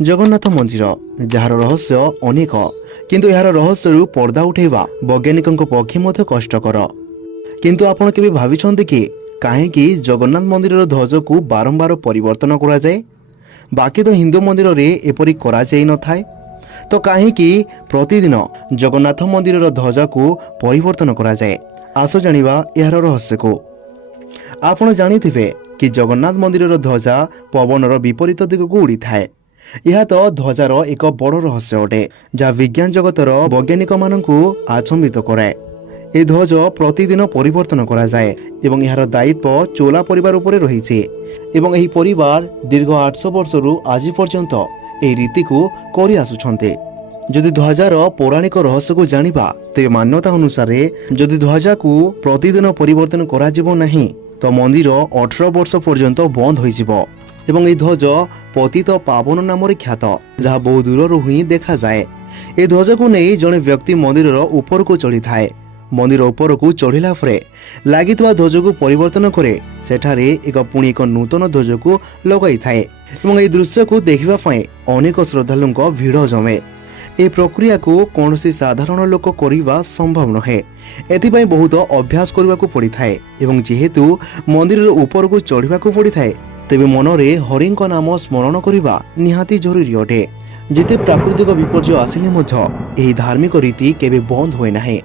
जगन्नाथ मंदिर जार रहस्य अनेक किंतु यार रहस्यरू पर्दा उठेबा वैज्ञानिक पक्षे मध्य कष्टकर। किंतु आपण केबे भाबिछन्ते कि काहेकि जगन्नाथ मंदिर ध्वज को बारंबार परिवर्तन करा जाए? बाकी तो हिंदू मंदिर रे एपरि करा जाई न थाए तो काहेकि प्रतिदिन जगन्नाथ मंदिर ध्वज को परिवर्तन करा जाए? आसो जानिबा यार रहस्य को। आपण जानिथिबे कि जगन्नाथ मंदिर ध्वजा पवनर विपरीत दिग को उड़ी थाए। यह तो ध्वजार एक बड़ रहस्य अटे जहाँ विज्ञान जगतर वैज्ञानिक मानकु आचंबित कराए। ए ध्वज प्रतिदिन परिवर्तन करा जाए एवं यार दायित्व चोला परिवार उपरे रहिছে एवं एही परिवार दीर्घ 800 वर्षरु आज पर्यंत ए रीति को करि आसुछन्ते। जदि ध्वजार पौराणिक रहस्य को जानिबा तेबे मान्यता अनुसार जदि ध्वजा को प्रतिदिन परिवर्तन करा जिवो नहीं तो मंदिर 18 वर्ष पर्यंत बंद होई जिवो एवं ए ध्वज पतित पावन नाम ख्यात जहाँ बहु दूर ही देखा जाए। ए ध्वज को नहीं जड़े व्यक्ति मंदिर ऊपर को चढ़ी थाए। मंदिर ऊपर को चढ़िला परे लागितवा ध्वज को परिवर्तन करे सेठारे एक पुणी एक नूतन ध्वज को लगाई थाए एवं ए दृश्य को देखिबा पई अनेक श्रद्धालुंक भीड़ जमे। ए प्रक्रिया को कौनसी साधारण लोक करिबा संभव नहे। एथिपाई बहुत अभ्यास करबा को पड़ी थाए एवं जेहेतु मंदिर ऊपर को चढ़िबा को पड़ी थाए तेबे मनरे हरिंक नाम स्मरण करिबा निहाती जरूरी अटे। जेते प्राकृतिक विपर्यय आसिले मध्य एही धार्मिक रीति केबे बंद होए नाही।